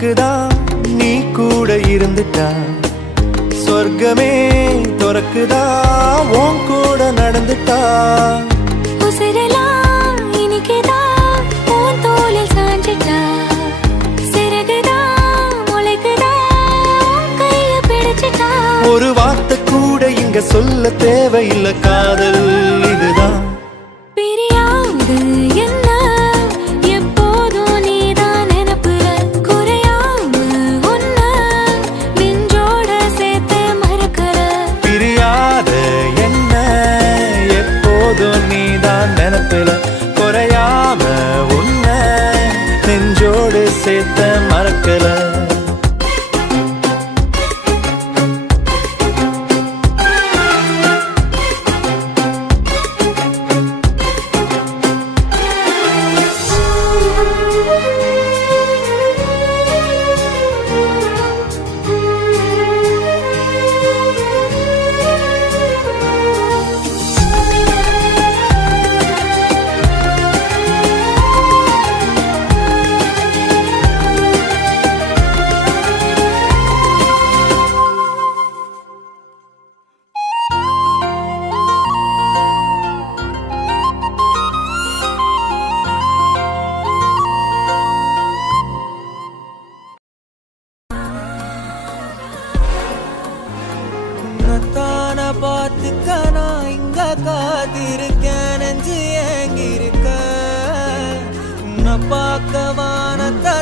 உனக்குதான் நீ கூட இருந்துட்டா சொர்க்கமே துறக்குதா உன் கூட நடந்துட்டா உசிரெல்லாம் இனிக்குதான் உன் தோளில் சாஞ்சிட்டா சிறகுதான் முளைக்குதான் கைய பிடிச்சிட்டா ஒரு வார்த்தை கூட இங்க சொல்ல தேவையில்லை காதல் இதுதான் பிரியாது என்ன எப்போதும் நீதான் நினைப்புல குறையாம உன்ன நெஞ்சோட சேர்த்து மறக்கற பிரியாத என்ன எப்போதும் நீதான் நினைப்பில குறையாம உன்னை நெஞ்சோடு சேர்த்த மறக்கல பார்த்துக்க நான் இங்க காத்திருக்கேன் நெஞ்சு ஏங்கிருக்க உன்னை பார்க்க வானத்தை